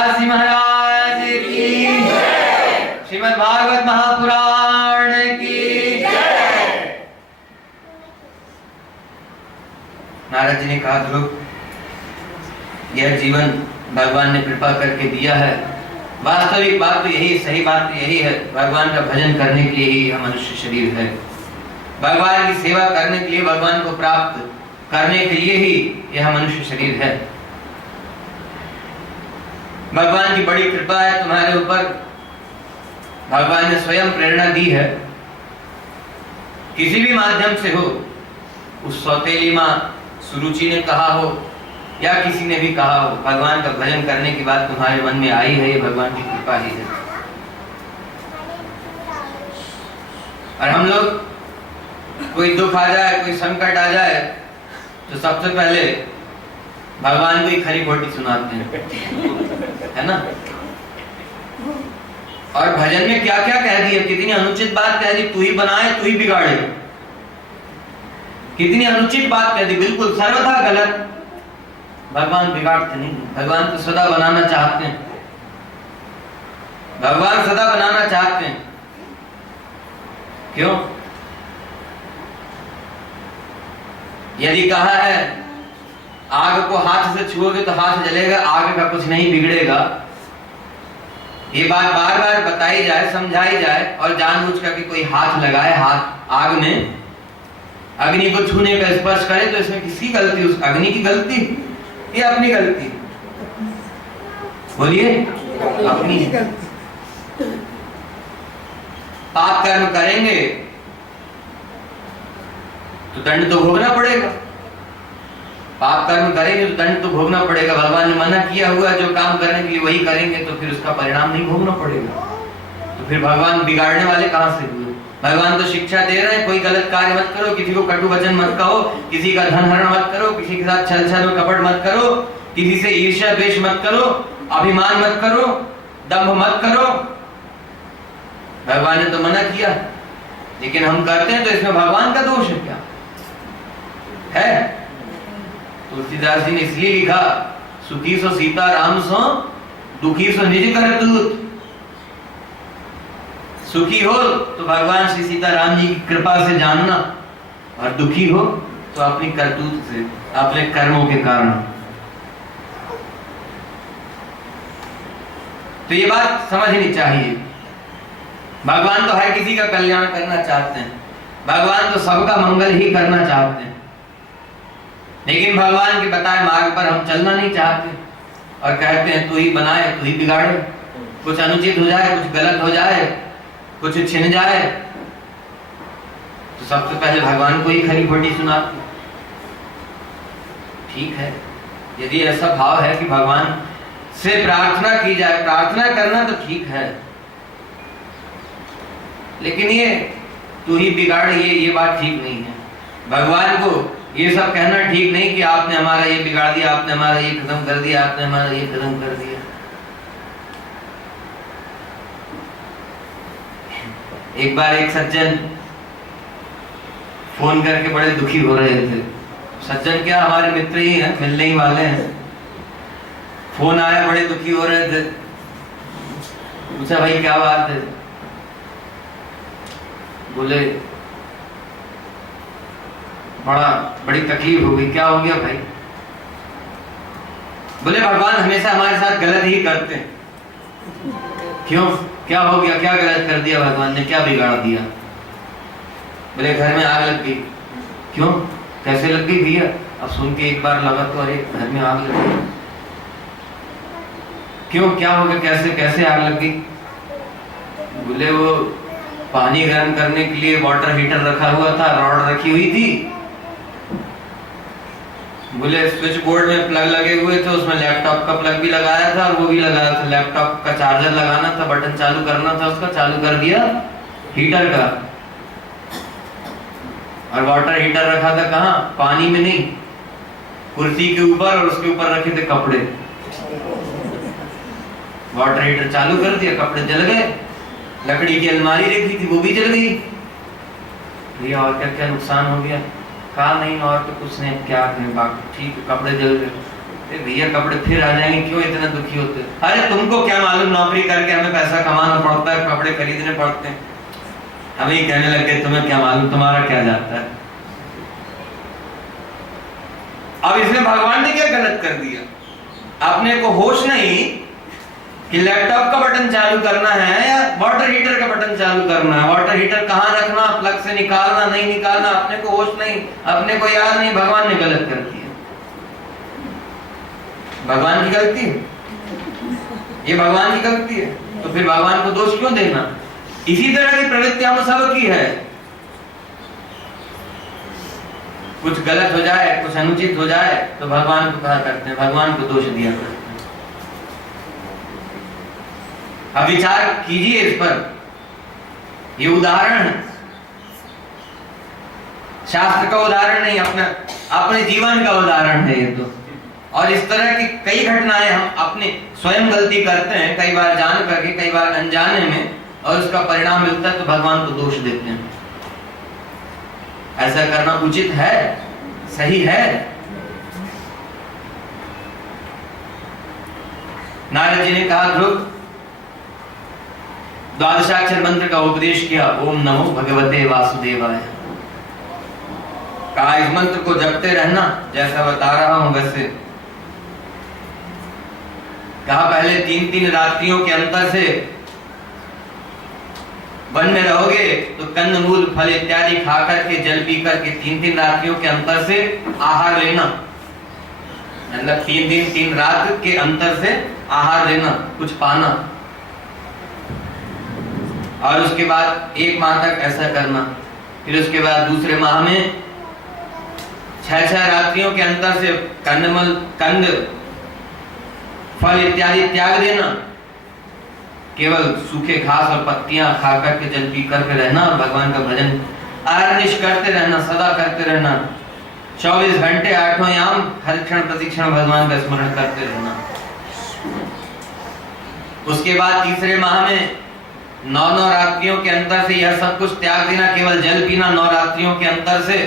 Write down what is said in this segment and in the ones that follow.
तुलसीदास जी महाराज की, श्रीमद् भागवत महापुराण की। नारद जी ने कहा, ध्रुव, यह जीवन भगवान ने कृपा करके दिया है। वास्तविक बात तो यही, सही बात तो यही है, भगवान का भजन करने के लिए ही यह मनुष्य शरीर है। भगवान की सेवा करने के लिए, भगवान को प्राप्त करने के लिए ही यह मनुष्य शरीर है। भगवान की बड़ी कृपा है तुम्हारे ऊपर। भगवान ने स्वयं प्रेरणा दी है। किसी भी माध्यम से हो, उस सौतेली मां सुरुचि ने कहा हो या किसी ने भी कहा हो, भगवान का भजन करने की बात तुम्हारे मन में आई है, ये भगवान की कृपा ही है। और हम लोग, कोई दुख आ जाए, कोई संकट आ जाए, तो सबसे पहले भगवान को ही खरी खोटी सुनाते हैं, है ना। और भजन में क्या क्या कह दिया, कितनी अनुचित बात कह दी, तू ही बनाए तू ही बिगाड़े, कितनी अनुचित बात कह दी, बिल्कुल सर्वथा गलत। भगवान बिगाड़ते नहीं, भगवान तो सदा बनाना चाहते हैं। भगवान सदा बनाना चाहते हैं। क्यों? यदि कहा है आग को हाथ से छुओगे तो हाथ जलेगा, आग का कुछ नहीं बिगड़ेगा, ये बात बार बार बताई जाए, समझाई जाए, और जानबूझ करके कोई हाथ लगाए, हाथ आग में, अग्नि को छूने का स्पर्श करे, तो इसमें किसकी गलती? उस अग्नि की गलती, ये अपनी गलती? बोलिए, अपनी। पाप कर्म करेंगे तो दंड तो भोगना पड़ेगा। पाप कर्म करेंगे तो दंड तो भोगना पड़ेगा। भगवान ने मना किया हुआ, जो काम करने के लिए वही करेंगे, तो फिर उसका परिणाम नहीं भोगना पड़ेगा। तो फिर भगवान बिगाड़ने वाले कहां से हुए? भगवान तो शिक्षा दे रहे हैं, कोई गलत कार्य मत करो, किसी को कटु वचन मत कहो, किसी का धन हरण मत करो, किसी के साथ छल छल कपट मत करो, किसी से ईर्ष्या द्वेष मत करो, अभिमान मत करो, दंभ मत करो। भगवान ने तो मना किया, लेकिन हम करते हैं, तो इसमें भगवान का दोष है क्या? है? तुलसीदास जी ने इसलिए लिखा, सुखी सो सीता राम सो, दुखी सो निज करतूत। सुखी हो तो भगवान श्री सीताराम जी की कृपा से जानना, और दुखी हो तो अपनी करतूत से, अपने कर्मों के कारण। तो ये बात समझनी चाहिए। भगवान तो हर किसी का कल्याण करना चाहते हैं, भगवान तो सबका मंगल ही करना चाहते हैं, लेकिन भगवान के बताए मार्ग पर हम चलना नहीं चाहते, और कहते हैं तू ही बनाए तू ही बिगाड़े। कुछ अनुचित हो जाए, कुछ गलत हो जाए, कुछ छिन जाए, तो सबसे पहले भगवान को ही खरी खोटी सुनाते। ठीक है, यदि ऐसा भाव है कि भगवान से प्रार्थना की जाए, प्रार्थना करना तो ठीक है, लेकिन ये तू ही बिगाड़, ये बात ठीक नहीं है। भगवान को ये सब कहना ठीक नहीं कि आपने हमारा ये बिगाड़ दिया, आपने हमारा ये खत्म कर दिया, आपने हमारा ये खत्म कर दिया। एक बार एक सज्जन फोन करके बड़े दुखी हो रहे थे। सज्जन क्या, हमारे मित्र ही हैं, मिलने ही वाले हैं। फोन आया, बड़े दुखी हो रहे थे। पूछा, भाई क्या बात है? बोले, बड़ी तकलीफ हो गई। क्या हो गया भाई? बोले, भगवान हमेशा हमारे साथ गलत ही करते हैं। क्यों? क्या हो गया? क्या गलत कर दिया भगवान ने? क्या बिगाड़ दिया? बोले, घर में आग लग गई। क्यों? कैसे लग गई भैया? अब सुन के एक बार लगा तो, अरे घर में आग लग गई। क्यों? क्या हो गया? कैसे कैसे आग लग गई? बोले, वो पानी गर्म करने के लिए वाटर हीटर रखा हुआ था, रॉड रखी हुई थी। बोले, स्विच बोर्ड में प्लग लगे हुए थे, उसमें लैपटॉप का प्लग भी लगाया था और वो भी लगाया था, लैपटॉप का चार्जर लगाना था, बटन चालू करना था, उसका चालू कर दिया हीटर का। और वाटर हीटर रखा था कहाँ? पानी में नहीं, कुर्सी के ऊपर, और उसके ऊपर रखे थे कपड़े। वाटर हीटर चालू कर दिया, कपड़े जल गए। लकड़ी की अलमारी रखी थी, वो भी जल गई। भैया और क्या क्या नुकसान हो गया? कहा नहीं, और तो कुछ नहीं, क्या करें, बाकी ठीक है, कपड़े जल गए। भैया कपड़े फिर आ जाएंगे, क्यों इतना दुखी होते? अरे तुमको क्या मालूम, नौकरी करके हमें पैसा कमाना पड़ता है, कपड़े खरीदने पड़ते हैं। हमें ही कहने लगे तुम्हें क्या मालूम, तुम्हारा क्या जाता है। अब इसमें भगवान ने क्या गलत कर दिया? अपने को होश नहीं कि लैपटॉप का बटन चालू करना है या वाटर हीटर का बटन चालू करना है, वाटर हीटर कहाँ रखना, प्लग से निकालना नहीं निकालना, अपने को होश नहीं, अपने को याद नहीं। भगवान ने गलत कर दिया। भगवान की गलती है, ये भगवान की गलती है, तो फिर भगवान को दोष क्यों देना? इसी तरह की प्रवृत्ति हम सबकी है। कुछ गलत हो जाए, कुछ अनुचित हो जाए तो भगवान को कहा करते हैं, भगवान को दोष दिया करते हैं। अब विचार कीजिए इस पर, ये उदाहरण है, शास्त्र का उदाहरण नहीं, अपने जीवन का उदाहरण है ये तो। और इस तरह की कई घटनाएं हम अपने स्वयं गलती करते हैं, कई बार जान करके, कई बार अनजाने में, और उसका परिणाम मिलता है तो भगवान को दोष देते हैं। ऐसा करना उचित है, सही है? नारद जी ने कहा, ध्रुव, द्वादशाक्षर मंत्र का उपदेश किया, ओम नमो भगवते वासुदेवाय। कहा इस मंत्र को जपते रहना, जैसा बता रहा हूं वैसे। कहा पहले 3-3 रात्रियों के अंतर से वन में रहोगे तो कंद मूल फल इत्यादि खा करके, जल पी करके 3-3 रात्रियों के अंतर से आहार लेना, मतलब 3 दिन 3 रात के अंतर से आहार लेना, कुछ पाना। और उसके बाद 1 माह तक ऐसा करना। फिर उसके बाद दूसरे माह में 6-6 रात्रियों के अंतर से कंद फल इत्यादि त्याग देना, केवल सूखे घास और पत्तियां खा करके, जल पी करके रहना, और भगवान का भजन अहर्निश करते रहना, सदा करते रहना, 24 घंटे 8 याम हर क्षण प्रतिक्षण भगवान का स्मरण करते रहना। उसके बाद तीसरे माह में 9-9 रात्रियों के अंतर से यह सब कुछ त्याग देना, केवल जल पीना 9 रात्रियों के अंतर से,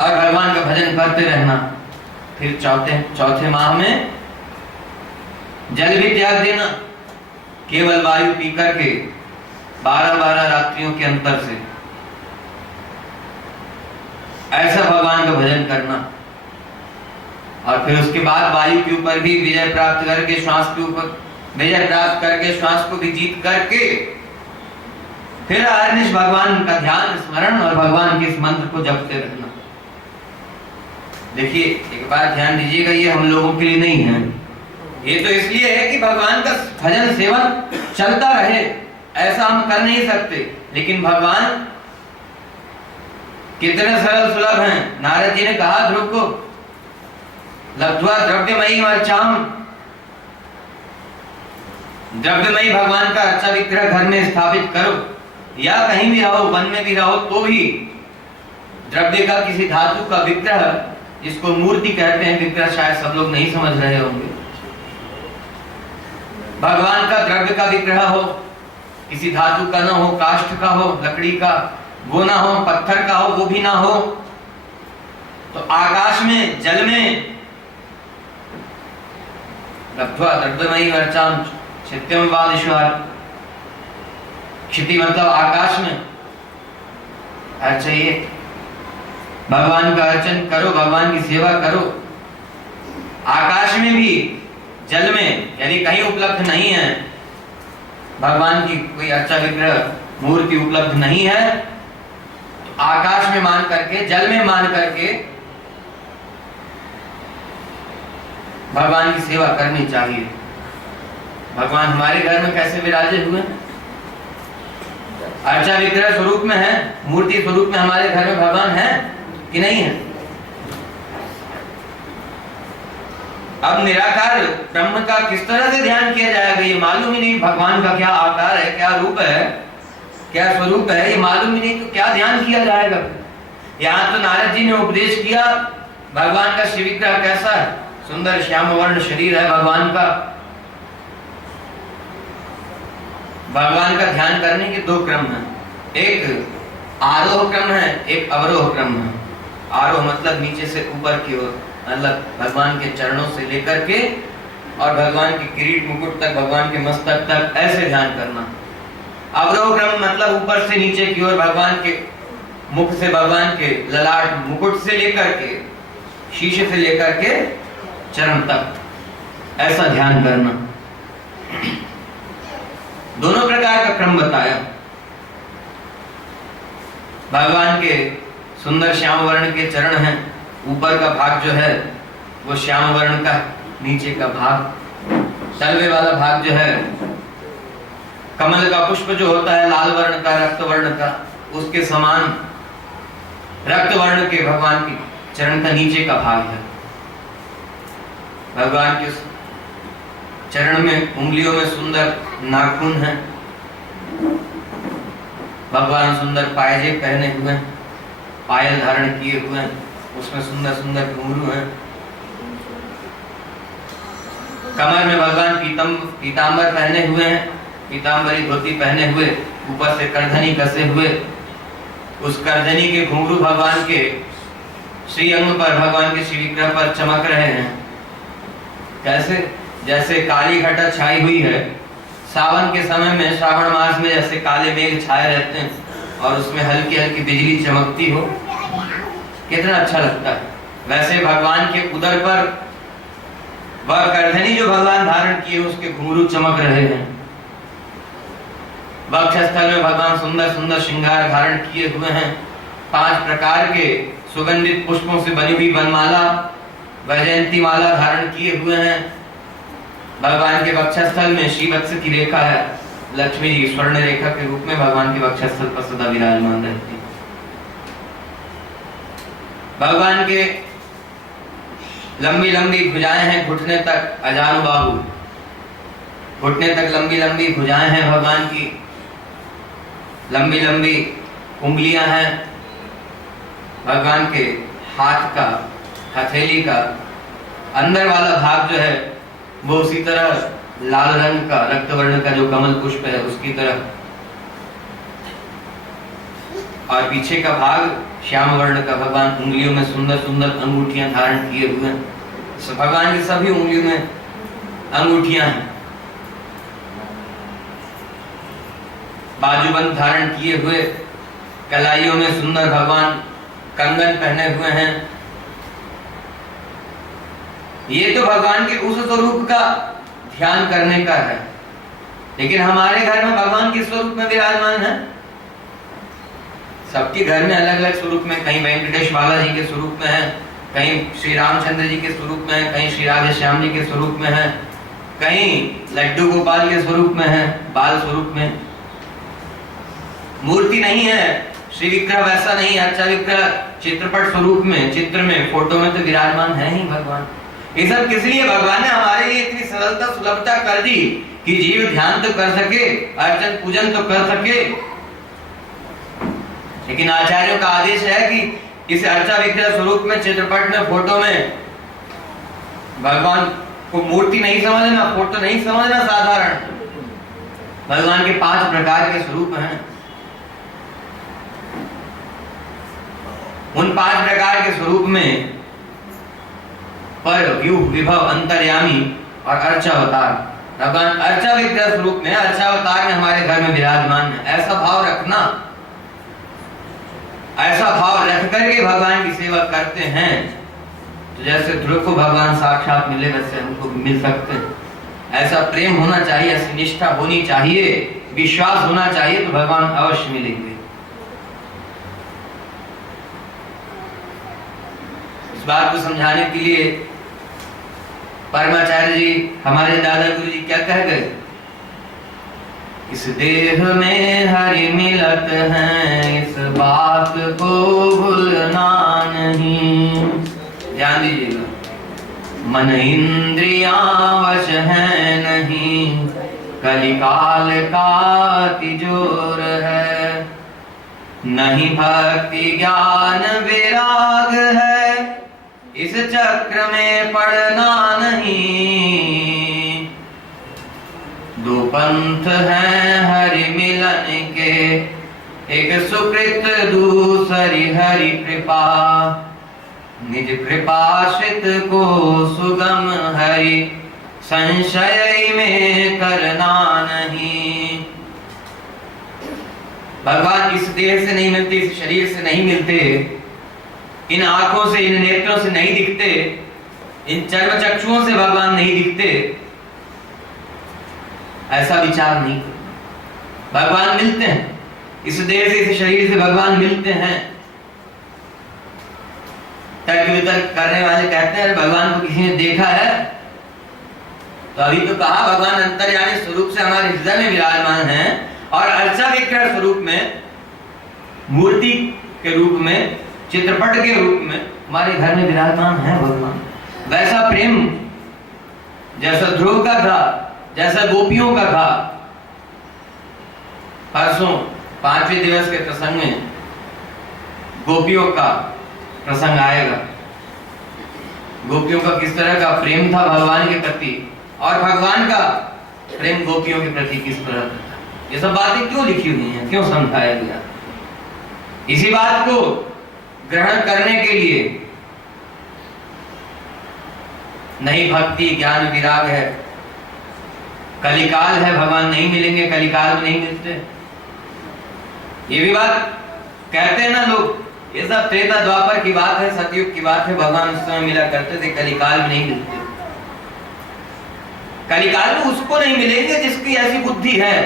और भगवान का भजन करते रहना। फिर चौथे माह में जल भी त्याग देना, केवल वायु पी करके 12-12 रात्रियों के अंतर से। ऐसा भगवान का भजन करना। और फिर उसके बाद वायु के ऊपर भी विजय प्राप्त करके, श्वास के ऊपर विजय प्राप्त करके, श्वास को भी जीत करके, फिर अहर्निश भगवान का ध्यान स्मरण और भगवान के इस मंत्र को जपते रहना। देखिए एक बात ध्यान दीजिएगा, ये हम लोगों के लिए नहीं है, ये तो इसलिए है कि भगवान का भजन सेवन चलता रहे, ऐसा हम कर नहीं सकते। लेकिन भगवान कितने सरल सुलभ हैं। नारद जी ने कहा ध्रुव को, लब्ध्वा द्रव्यमयी अर्चाम, द्रव्यमयी भगवान का अर्चा विग्रह घर में स्थापित करो, या कहीं भी रहो, वन में भी रहो, तो भी द्रव्य का, किसी धातु का विग्रह, जिसको मूर्ति कहते हैं, विग्रह शायद सब लोग नहीं समझ रहे होंगे। भगवान का द्रव्य का विग्रह हो, किसी धातु का ना हो, काष्ठ का हो, लकड़ी का वो ना हो, पत्थर का हो वो भी ना हो, तो आकाश में, जल में, लब्ध्वा द्रव्यमयी अर्चाम क्षित्यम वादिश्वार, क्षिति मतलब आकाश में चाहिए, भगवान का अर्चन करो, भगवान की सेवा करो। आकाश में भी, जल में, यदि कहीं उपलब्ध नहीं है, भगवान की कोई अर्चा विग्रह मूर्ति उपलब्ध नहीं है, तो आकाश में मान करके, जल में मान करके भगवान की सेवा करनी चाहिए। भगवान हमारे घर में कैसे विराजे हुए? अर्चा विग्रह स्वरूप में है, मूर्ति स्वरूप में हमारे घर में भगवान है कि नहीं है? अब निराकार ब्रह्म का किस तरह से ध्यान किया जाएगा, ये मालूम ही नहीं। भगवान का क्या आकार है, क्या रूप है, क्या स्वरूप है, ये मालूम ही नहीं, तो क्या ध्यान किया जाएगा? यहाँ तो नारद जी ने उपदेश किया, भगवान का शिव विग्रह कैसा है, सुंदर श्याम वर्ण शरीर है भगवान का। भगवान का ध्यान करने के 2 क्रम हैं, एक आरोह क्रम है, एक अवरोह क्रम है। आरोह मतलब नीचे से ऊपर की ओर, मतलब भगवान के चरणों से लेकर के और भगवान के किरीट मुकुट तक, भगवान के मस्तक तक, ऐसे ध्यान करना। अवरोह क्रम मतलब ऊपर से नीचे की ओर, भगवान के मुख से भगवान के ललाट मुकुट से लेकर के, शीशे से लेकर के चरण तक, ऐसा ध्यान करना। दोनों प्रकार का क्रम बताया। भगवान के सुंदर श्याम वर्ण के चरण हैं, ऊपर का भाग जो है वो श्याम वर्ण का, नीचे का भाग, तलवे वाला भाग जो है कमल का पुष्प जो होता है लाल वर्ण का, रक्त वर्ण का, उसके समान रक्त वर्ण के भगवान के चरण का नीचे का भाग है। भगवान के चरण में उंगलियों में सुंदर नाखून है। भगवान सुंदर पायजे पहने हुए हैं, पायल धारण किए हुए हैं, उसमें सुंदर सुंदर घुंघरू हैं। कमर में भगवान पीतांबर पहने हुए हैं, पीतांबरी धोती पहने हुए, ऊपर से करधनी कसे हुए। उस करधनी के घुंघरू भगवान के श्री अंग पर, भगवान के श्री विग्रह पर चमक रहे हैं। कैसे? जैसे काली घटा छाई हुई है, सावन के समय में, श्रावण मास में जैसे काले मेघ छाए रहते हैं और उसमें हल्की हल्की बिजली चमकती हो, कितना अच्छा लगता है। वैसे भगवान के उदर पर वह करधनी जो भगवान धारण किए उसके घुंघरू चमक रहे हैं। वक्षस्थल में भगवान सुंदर सुंदर श्रृंगार धारण किए हुए हैं। 5 प्रकार के सुगंधित पुष्पों से बनी हुई वनमाला, वैजयंती माला धारण किए हुए हैं। भगवान के वक्षस्थल में श्रीवत्स की रेखा है, लक्ष्मी जी स्वर्ण रेखा के रूप में भगवान के वक्षस्थल पर सदा विराजमान रहती है। भगवान के लंबी लंबी भुजाएं हैं, घुटने तक अजानुबाहु, घुटने तक लंबी लंबी भुजाएं हैं भगवान की, लंबी लंबी उंगलियां हैं। भगवान के हाथ का, हथेली का अंदर वाला भाग जो है वो उसी तरह लाल रंग का, रक्त वर्ण का जो कमल पुष्प है उसकी तरह, और पीछे का भाग श्याम वर्ण का। भगवान उंगलियों में सुंदर सुंदर अंगूठियां धारण किए हुए हैं। भगवान की सभी उंगलियों में अंगूठियां हैं। बाजूबंद धारण किए हुए, कलाइयों में सुंदर भगवान कंगन पहने हुए हैं। ये तो भगवान के उस स्वरूप का ध्यान करने का है, लेकिन हमारे घर में भगवान किस स्वरूप में विराजमान है? सबके घर में अलग अलग स्वरूप में, कहीं वेंकटेश बालाजी के स्वरूप में है, कहीं श्री रामचंद्र जी के स्वरूप में है, कहीं श्री राधे श्याम जी के स्वरूप में है, कहीं लड्डू गोपाल के स्वरूप में है, बाल स्वरूप में। मूर्ति नहीं है, श्री विग्रह वैसा नहीं है, अच्छा विग्रह चित्रपट स्वरूप में, चित्र में, फोटो में तो विराजमान है ही भगवान। ये सब किस लिए? भगवान ने हमारे लिए इतनी सरलता सुलभता कर दी कि जीव ध्यान तो कर सके, अर्चन पूजन तो कर सके। लेकिन आचार्यों का आदेश है कि इस अर्चा विग्रह स्वरूप में, चित्रपट में, फोटो में भगवान को मूर्ति नहीं समझना, फोटो नहीं समझना साधारण। भगवान के 5 प्रकार के स्वरूप हैं। उन 5 प्रकार के स्वरूप में पर, व्यूह, विभव, अंतर्यामी और अर्चावतार। भगवान अर्चा विग्रह स्वरूप में, अर्चावतार में हमारे घर में विराजमान है। ऐसा भाव रखना, ऐसा भाव रख करके भगवान की सेवा करते हैं तो जैसे ध्रुव को भगवान साक्षात मिले वैसे हमको मिल सकते हैं। ऐसा प्रेम होना चाहिए, ऐसी निष्ठा होनी चाहिए, विश्वास होना चाहिए, तो भगवान अवश्य मिलेंगे। इस बात को समझाने के लिए परमाचार्य जी, हमारे दादा गुरु जी क्या कह गए? इस देह में हरि मिलत है, इस बात को भूलना नहीं। ध्यान दीजिएगा, मन इंद्रियां वश है नहीं, कलिकाल का तिजोर है। नहीं भक्ति ज्ञान विराग है, इस चक्र में पड़ना नहीं। 2 पंथ हैं हरि मिलन के, एक सुकृत दूसरी हरि कृपा। निज कृपाश्रित को सुगम हरि, संशय में करना नहीं। भगवान इस देह से नहीं मिलते, इस शरीर से नहीं मिलते, इन आंखों से, इन नेत्रों से नहीं दिखते, इन चर्म चक्षुओं से भगवान नहीं दिखते, ऐसा विचार नहीं करना। भगवान मिलते हैं, इस देह से, इस शरीर से भगवान मिलते हैं। तर्क वितर्क करने वाले कहते हैं भगवान को किसी ने देखा है, तो अभी तो कहा भगवान अंतर्यामी स्वरूप से हमारे हृदय में विराजमान है, और अर्चा विग्रह स्वरूप में, मूर्ति के रूप में, चित्रपट के रूप में हमारे घर में विराजमान है भगवान। वैसा प्रेम जैसा ध्रुव का था, जैसा गोपियों का था। परसों 5वें दिवस के प्रसंग में गोपियों का प्रसंग आएगा। गोपियों का किस तरह का प्रेम था भगवान के प्रति, और भगवान का प्रेम गोपियों के प्रति किस तरह का था। ये सब बातें क्यों लिखी हुई हैं, क्यों समझाया गया? इसी बात को ग्रहण करने के लिए। नहीं भक्ति ज्ञान विराग है, कलिकाल है, भगवान नहीं मिलेंगे, कलिकाल में नहीं मिलते। ये भी बात कहते हैं ना लोग, ये सब त्रेता द्वापर की बात है, सतयुग की बात है। भगवान उस समय मिला करते थे, कलिकाल में नहीं मिलते। कलिकाल में उसको नहीं मिलेंगे जिसकी ऐसी बुद्धि है,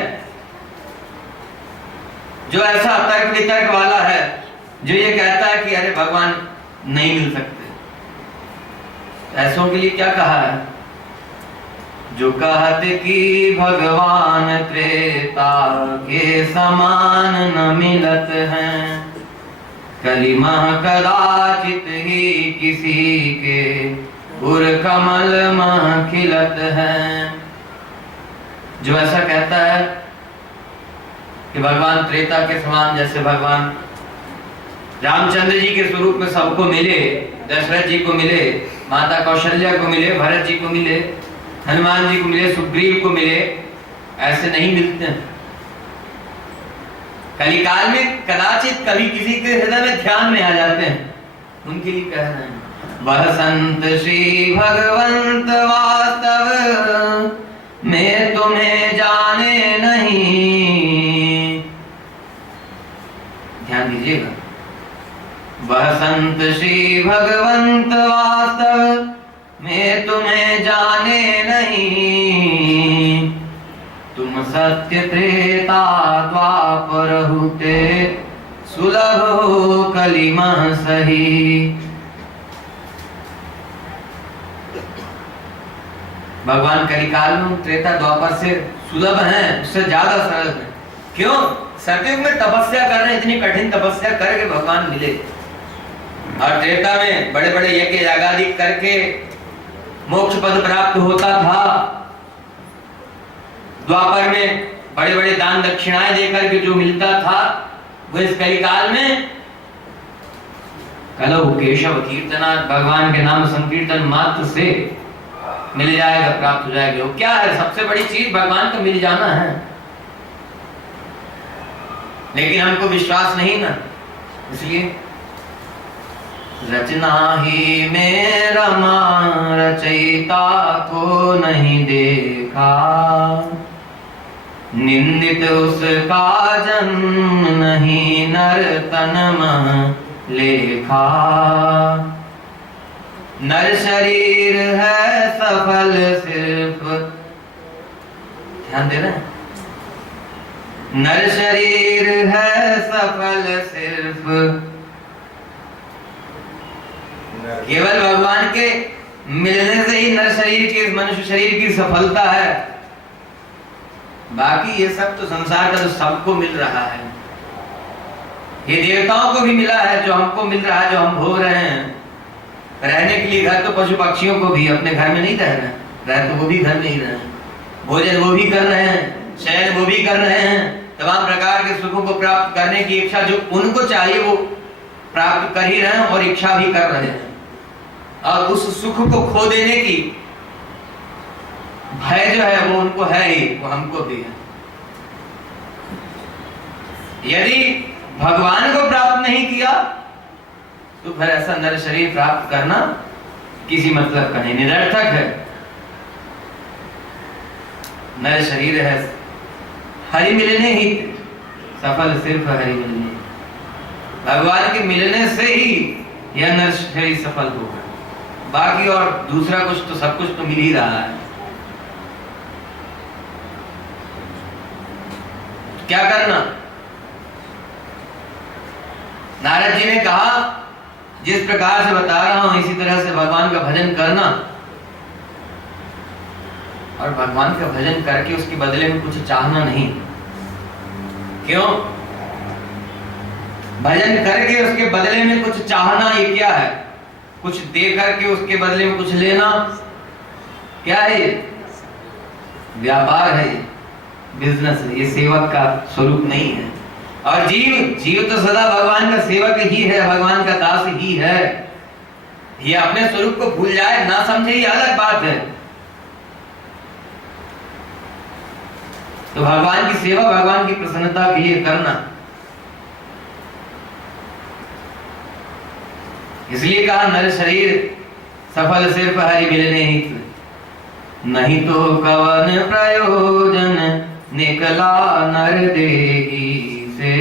जो ऐसा तर्क वितर्क वाला है, जो ये कहता है कि अरे भगवान नहीं मिल सकते। ऐसों के लिए क्या कहा है? जो कहते कि भगवान त्रेता के समान न मिलत हैं, कलिमह कदाचित ही किसी के उर कमल मह खिलत है। जो ऐसा कहता है कि भगवान त्रेता के समान, जैसे भगवान रामचंद्र जी के स्वरूप में सबको मिले, दशरथ जी को मिले, माता कौशल्या को मिले, भरत जी को मिले, हनुमान जी को मिले, सुग्रीव को मिले, ऐसे नहीं मिलते हैं। कलिकाल में कदाचित कभी किसी के हृदय में ध्यान में आ जाते हैं, उनके लिए कह रहे हैं वह संत श्री भगवंत वास्तव में तुम्हें जाने नहीं। ध्यान दीजिएगा, वह संत श्री भगवंत वास्तव में तुम्हें जाने नहीं। तुम सत्य त्रेता द्वापर हुते, सुलभ हो कलिमह सही। भगवान कलिकाल में त्रेता द्वापर से सुलभ हैं, उससे ज्यादा सरल है। क्यों? सतयुग में तपस्या कर रहे हैं, इतनी कठिन तपस्या करके भगवान मिले, और त्रेता में बड़े बड़े यज्ञ यागादि करके मोक्ष पद प्राप्त होता था। द्वापर में बड़े बड़े दान दक्षिणाएं देकर के जो मिलता था, वो इस कलिकाल में कलौ केशव कीर्तना, भगवान के नाम संकीर्तन मात्र से मिल जाएगा, प्राप्त हो जाएगा। वो क्या है? सबसे बड़ी चीज भगवान को मिल जाना है। लेकिन हमको विश्वास नहीं ना, इसलिए रचना ही में रमा रचयिता को नहीं देखा, निंदित उसका जन्म नहीं नर तन मह लेखा। नर शरीर है सफल सिर्फ, ध्यान दे रहे हैं, नर शरीर है सफल सिर्फ केवल भगवान के मिलने से ही नर शरीर की, मनुष्य शरीर की सफलता है। बाकी ये सब तो संसार का तो सबको मिल रहा है। ये देवताओं को भी मिला है, जो हमको मिल रहा है, जो हम भोग रहे हैं। रहने के लिए घर तो पशु पक्षियों को भी, अपने घर में नहीं रह रहे, तो वो भी घर में ही रहे हैं, भोजन वो भी कर रहे हैं, शयन वो भी कर रहे हैं, तमाम प्रकार के सुखों को प्राप्त करने की इच्छा जो उनको चाहिए वो प्राप्त कर ही रहे हैं, और इच्छा भी कर रहे हैं। और उस सुख को खो देने की भय जो है वो उनको है ही, वो हमको भी है। यदि भगवान को प्राप्त नहीं किया तो फिर ऐसा नर शरीर प्राप्त करना किसी मतलब का नहीं, निरर्थक है। नर शरीर है हरि मिलने ही सफल, सिर्फ हरि मिलने, भगवान के मिलने से ही यह नर शरीर सफल होगा। बाकी और दूसरा कुछ तो सब कुछ तो मिल ही रहा है। क्या करना? नारद जी ने कहा जिस प्रकार से बता रहा हूं इसी तरह से भगवान का भजन करना, और भगवान का भजन करके उसके बदले में कुछ चाहना नहीं। क्यों? भजन करके उसके बदले में कुछ चाहना ये क्या है? कुछ दे करके उसके बदले में कुछ लेना क्या है? ये व्यापार है, बिजनेस है, ये सेवक का स्वरूप नहीं है। और जीव तो सदा भगवान का सेवक ही है, भगवान का दास ही है। ये अपने स्वरूप को भूल जाए ना समझे ये अलग बात है। तो भगवान की सेवा भगवान की प्रसन्नता के लिए करना, इसलिए कहा नर शरीर सफल सिर्फ हरि मिलने ही, नहीं तो कवन प्रयोजन निकला नर देही से।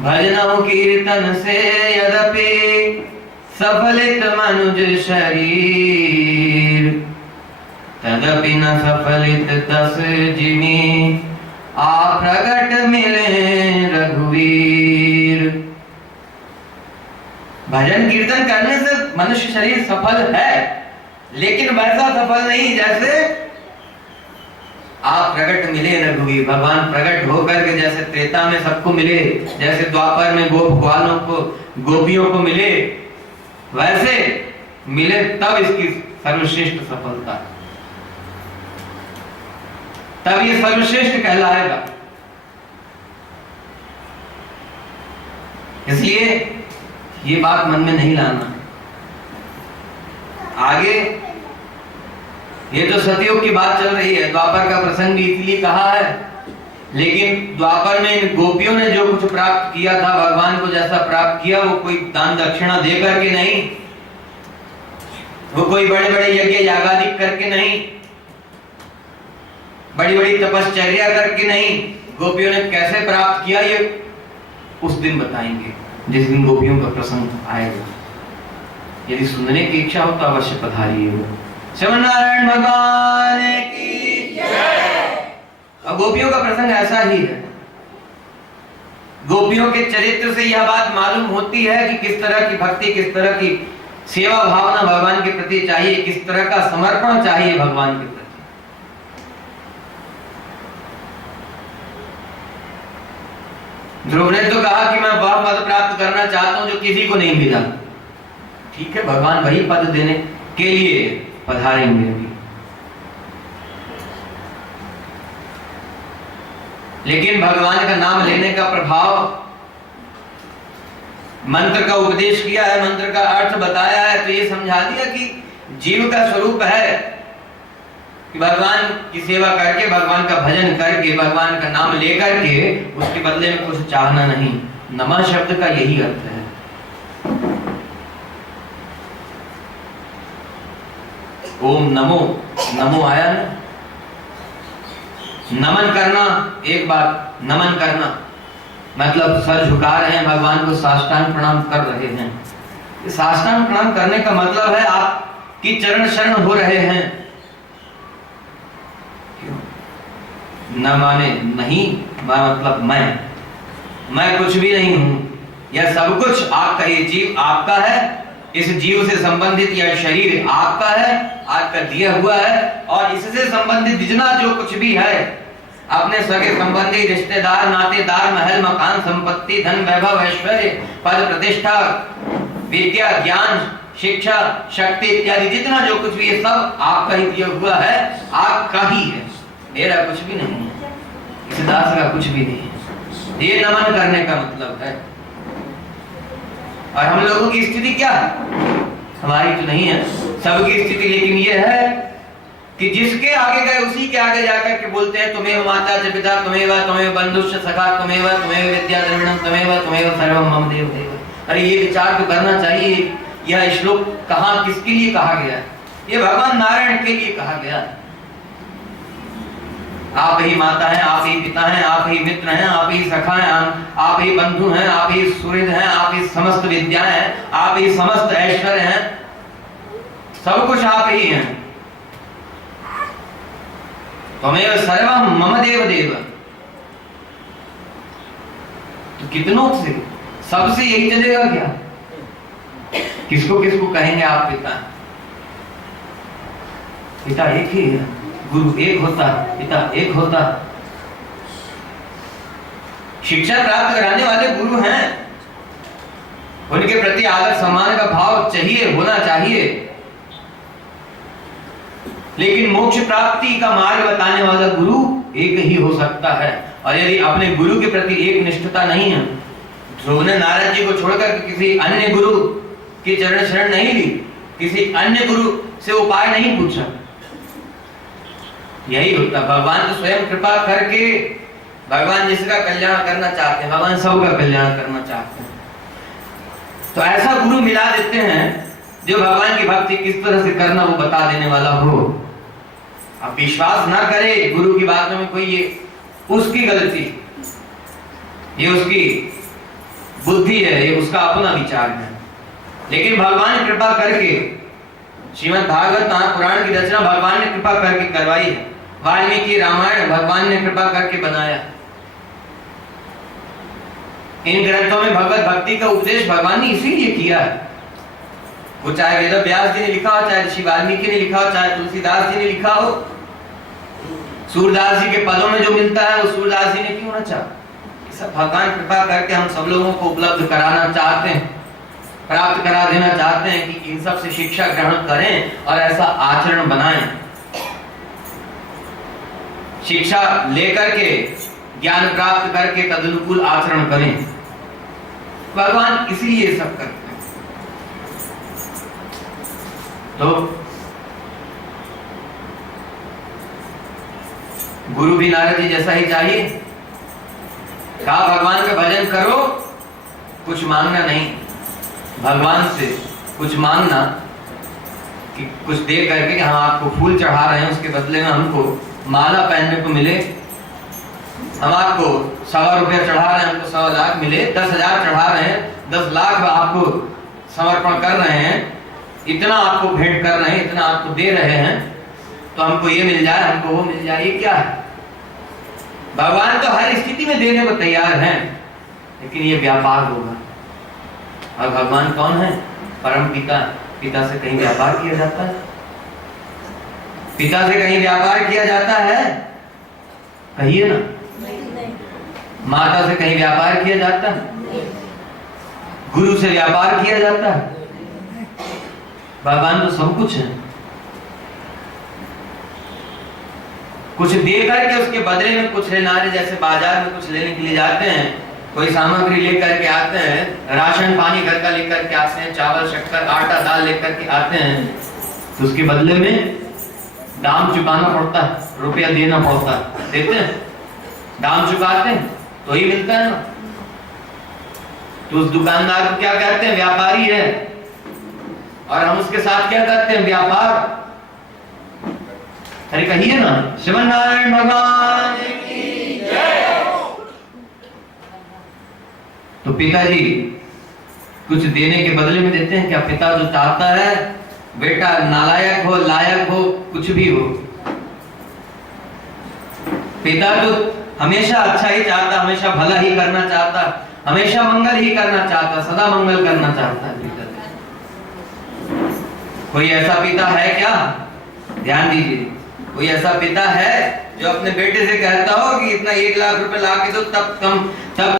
भजन कीर्तन से यद्यपि सफलित मनुज शरीर, तदपि न सफलित तस जिमी आ प्रगट मिले रघुवीर। भजन कीर्तन करने से मनुष्य शरीर सफल है, लेकिन वैसा सफल नहीं जैसे आप प्रकट मिले रघुवीर। भगवान प्रकट होकर के जैसे त्रेता में सबको मिले, जैसे द्वापर में गोप ग्वालों को गोपियों को मिले, वैसे मिले तब इसकी सर्वश्रेष्ठ सफलता, तब ये सर्वश्रेष्ठ कहलाएगा। इसलिए ये बात मन में नहीं लाना। आगे ये तो सतयुग की बात चल रही है, द्वापर का प्रसंग भी इसलिए कहा है, लेकिन द्वापर में इन गोपियों ने जो कुछ प्राप्त किया था, भगवान को जैसा प्राप्त किया, वो कोई दान दक्षिणा दे करके नहीं, वो कोई बड़े बड़े यज्ञ यागादि करके नहीं, बड़ी बड़ी तपश्चर्या करके नहीं। गोपियों ने कैसे प्राप्त किया ये उस दिन बताएंगे, जिस दिन गोपियों का प्रसंग आएगा। यदि सुनने की इच्छा हो तो अवश्य पधारिए। श्रीमन नारायण भगवान की जय। अब गोपियों का प्रसंग ऐसा ही है। गोपियों के चरित्र से यह बात मालूम होती है कि किस तरह की भक्ति, किस तरह की सेवा भावना भगवान के प्रति चाहिए, किस तरह का समर्पण चाहिए भगवान के प्रति। ध्रुव ने तो कहा कि मैं वह पद प्राप्त करना चाहता हूं जो किसी को नहीं मिला। ठीक है, भगवान वही पद देने के लिए पधारेंगे अभी। लेकिन भगवान का नाम लेने का प्रभाव, मंत्र का उपदेश किया है, मंत्र का अर्थ बताया है, तो ये समझा दिया कि जीव का स्वरूप है कि भगवान की सेवा करके, भगवान का भजन करके, भगवान का नाम लेकर के उसके बदले में कुछ चाहना नहीं। नमः शब्द का यही अर्थ है। ओम नमो, नमो आया ना, नमन करना। एक बात, नमन करना मतलब सर झुका रहे हैं, भगवान को साष्टांग प्रणाम कर रहे हैं। साष्टांग प्रणाम करने का मतलब है आपकी चरण शरण हो रहे हैं। न माने नहीं, मतलब मैं कुछ भी नहीं हूं, यह सब कुछ आपका, ये जीव आपका है, इस जीव से संबंधित यह शरीर आपका है, आपका दिया हुआ है, और इससे संबंधित जितना जो कुछ भी है, अपने सगे संबंधी, रिश्तेदार, नातेदार, महल मकान, संपत्ति, धन, वैभव, ऐश्वर्य, पद, प्रतिष्ठा, विद्या, ज्ञान, शिक्षा, शक्ति इत्यादि जितना जो कुछ भी है सब आपका ही दिया हुआ है, आपका ही है, मेरा कुछ भी नहीं है, इस दास का कुछ भी नहीं है। ये नमन करने का मतलब है। और हम लोगों की स्थिति क्या है? हमारी तो नहीं है, सबकी स्थिति लेकिन ये है कि जिसके आगे गए उसी के आगे जाकर के बोलते हैं तुम्हें माता च पिता तुम्हें बंधुश्च सखा तुम्हें विद्या द्रविणम तुम्हें सर्वम मम देव देव। अरे ये विचार तो करना चाहिए, यह श्लोक कहाँ किसके लिए कहा गया है? ये भगवान नारायण के लिए कहा गया है। आप ही माता हैं, आप ही पिता हैं, आप ही मित्र हैं, आप ही सखा हैं, आप ही बंधु हैं, आप ही सुहृद हैं, आप ही समस्त विद्याएं हैं, आप ही समस्त ऐश्वर्य हैं, सब कुछ आप ही हैं। त्वमेव सर्वम मम देव देव। तो कितनों से सबसे यही चलेगा क्या? किसको किसको कहेंगे आप पिता? पिता एक ही है, गुरु एक होता, पिता एक होता। शिक्षा प्राप्त कराने वाले गुरु हैं, उनके प्रति आदर सम्मान का भाव चाहिए, होना चाहिए। लेकिन मोक्ष प्राप्ति का मार्ग बताने वाला गुरु एक ही हो सकता है। और यदि अपने गुरु के प्रति एक निष्ठता नहीं है, ध्रुव ने नारद जी को छोड़कर किसी अन्य गुरु की चरण शरण नहीं ली, किसी अन्य गुरु से उपाय नहीं पूछा। यही होता, भगवान तो स्वयं कृपा करके, भगवान जिसका कल्याण करना चाहते हैं, भगवान सबका कल्याण करना चाहते हैं। तो ऐसा गुरु मिला देते हैं जो भगवान की भक्ति किस तरह से करना वो बता देने वाला हो। अब विश्वास ना करे गुरु की बातों में कोई, ये उसकी गलती, ये उसकी बुद्धि है, ये उसका अपना विचार है। लेकिन भगवान कृपा करके, श्रीमद् भागवत महापुराण की रचना भगवान ने कृपा करके करवाई है। वाल्मीकि रामायण भगवान ने कृपा करके बनाया। इन ग्रंथों में भगवत भक्ति का उपदेश भगवान ने इसीलिए किया है। वो चाहे वेद व्यास जी ने लिखा हो, चाहे ऋषि वाल्मीकि ने लिखा हो, चाहे तुलसीदास जी ने लिखा हो, सूरदास जी के पदों में जो मिलता है वो सूरदास जी ने क्यों ना चाहा। सब भगवान कृपा करके हम सब लोगों को उपलब्ध कराना चाहते हैं, प्राप्त करा देना चाहते हैं कि इन सब से शिक्षा ग्रहण करें और ऐसा आचरण बनाएं। शिक्षा लेकर के, ज्ञान प्राप्त करके तदनुकूल आचरण करें। भगवान इसलिए सब करते हैं। तो गुरु भी नारद जी जैसा ही चाहिए। कहा भगवान का भजन करो, कुछ मांगना नहीं। भगवान से कुछ मांगना कि कुछ दे करके, हम आपको फूल चढ़ा रहे हैं, उसके बदले में हमको माला पहनने को मिले, हम आपको 100 रुपया चढ़ा रहे हैं, हमको 100 लाख मिले, 10,000 चढ़ा रहे हैं, 10 लाख आपको समर्पण कर रहे हैं, इतना आपको भेंट कर रहे हैं, इतना आपको दे रहे हैं, तो हमको ये मिल जाए, हमको वो मिल जाए। ये क्या है? भगवान तो हर स्थिति में देने को तैयार हैं, लेकिन ये व्यापार होगा। और भगवान कौन है? परम पिता। पिता से कहीं व्यापार किया जाता है? पिता से कहीं व्यापार किया जाता है? कहिए ना। माता से कहीं व्यापार किया जाता है? गुरु से व्यापार किया जाता है? भगवान तो सब कुछ है। कुछ दे करके उसके बदले में कुछ लेना है। जैसे बाजार में कुछ लेने के लिए जाते हैं, कोई सामग्री लेकर के आते हैं, राशन पानी घर का लेकर के आते हैं, चावल शक्कर आटा दाल लेकर के आते हैं, तो उसके बदले में दाम चुकाना पड़ता है, रुपया देना पड़ता है। देते हैं, दाम चुकाते हैं तो ही मिलता है ना। तो उस दुकानदार को क्या कहते हैं? व्यापारी है। और हम उसके साथ क्या करते हैं? व्यापार। अरे कहिए ना, श्रीमन नारायण भगवान की जय। तो पिताजी कुछ देने के बदले में देते हैं क्या? पिता जो चाहता है बेटा नालायक हो, लायक हो, कुछ भी हो, पिता तो हमेशा अच्छा ही चाहता, हमेशा भला ही करना चाहता, हमेशा मंगल ही करना चाहता, सदा मंगल करना चाहता है पिता। कोई ऐसा पिता है क्या? ध्यान दीजिए, कोई ऐसा पिता है जो अपने बेटे से कहता हो कि इतना 1 लाख रुपए ला के दो, तब